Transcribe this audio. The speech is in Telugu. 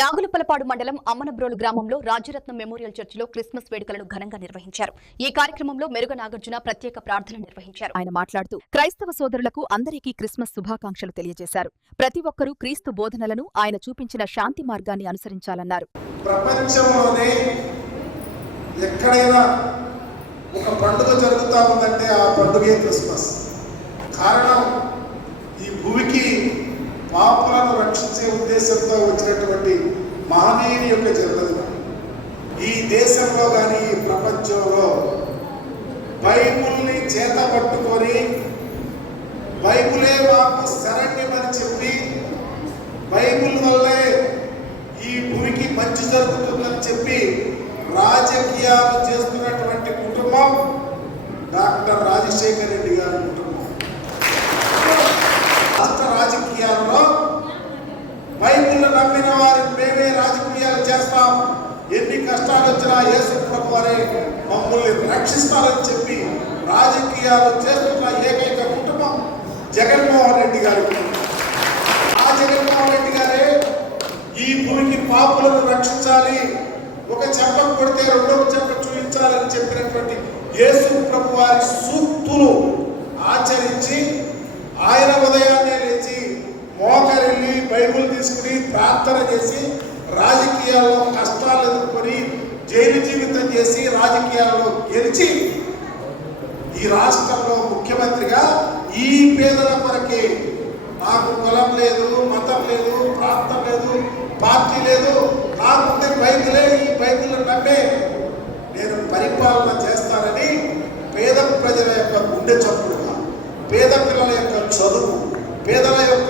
నాగులపలపాడు మండలం అమ్మనబ్రోలు గ్రామంలో రాజ్యరత్నం మెమోరియల్ చర్చిలో క్రిస్మస్ వేడుకలను ఘనంగా నిర్వహించారు. ఈ కార్యక్రమంలో మెరుగ నాగార్జున ప్రత్యేక ప్రార్థనలు నిర్వహించారు. ఆయన మాట్లాడుతూ క్రైస్తవ సోదరులకు అందరికీ క్రిస్మస్ శుభాకాంక్షలు తెలియజేశారు. ప్రతి ఒక్కరూ క్రీస్తు బోధనలను ఆయన చూపించిన శాంతి మార్గాన్ని అనుసరించాలన్నారు. ప్రపంచంలోనే ఎక్కడైనా ఒక పండుగ జరుగుతా ఉందంటే ఆ పండుగే క్రిస్మస్. కారణం ఈ భూమికి పాపులను రక్షించే ఉద్దేశంతో వచ్చినటువంటి మహనీయుని యొక్క జన్మదినం. ఈ దేశంలో కానీ ఈ ప్రపంచంలో బైబుల్ని చేత పట్టుకొని బైబులే మాకు శరణ్యమని చెప్పి బైబుల్ వల్లే ఈ భూమికి మంచి జరుగుతుందని చెప్పి రాజకీయాలు చేస్తున్నటువంటి కుటుంబం డాక్టర్ రాజశేఖర్ రెడ్డి గారి కుటుంబం. రాష్ట్ర రాజకీయాల్లో బైబిల్ నమ్మిన వారి మేమే రాజకీయాలు చేస్తాం, ఎన్ని కష్టాలు వచ్చినా యేసు ప్రభు వారే మమ్మల్ని రక్షిస్తారని చెప్పి రాజకీయాలు చేస్తున్న ఏకైక కుటుంబం జగన్మోహన్ రెడ్డి గారు. ఆ జగన్మోహన్ రెడ్డి గారే ఈ భూమికి పాపులను రక్షించాలి, ఒక చెంప కొడితే రెండవ చెంప చూపించాలని చెప్పినటువంటి యేసు ప్రభు వారి సూక్తులు ఆచరించి ఆయన ఉదయాన్నే లేచి మోకరిల్లి బైబుల్ తీసుకుని ప్రార్థన చేసి రాజకీయాల్లో కష్టాలు ఎదుర్కొని జైలు జీవితం చేసి రాజకీయాల్లో గెలిచి ఈ రాష్ట్రంలో ముఖ్యమంత్రిగా ఈ పేదల కొరకే నాకు కులం లేదు, మతం లేదు, ప్రాంతం లేదు, పార్టీ లేదు, కాకుంటే బైబిలే, ఈ బైబిల్ నమ్మే నేను పరిపాలన చేస్తానని పేద ప్రజల యొక్క గుండె చప్పుడుగా, పేద పిల్లల యొక్క చదువు, పేదల యొక్క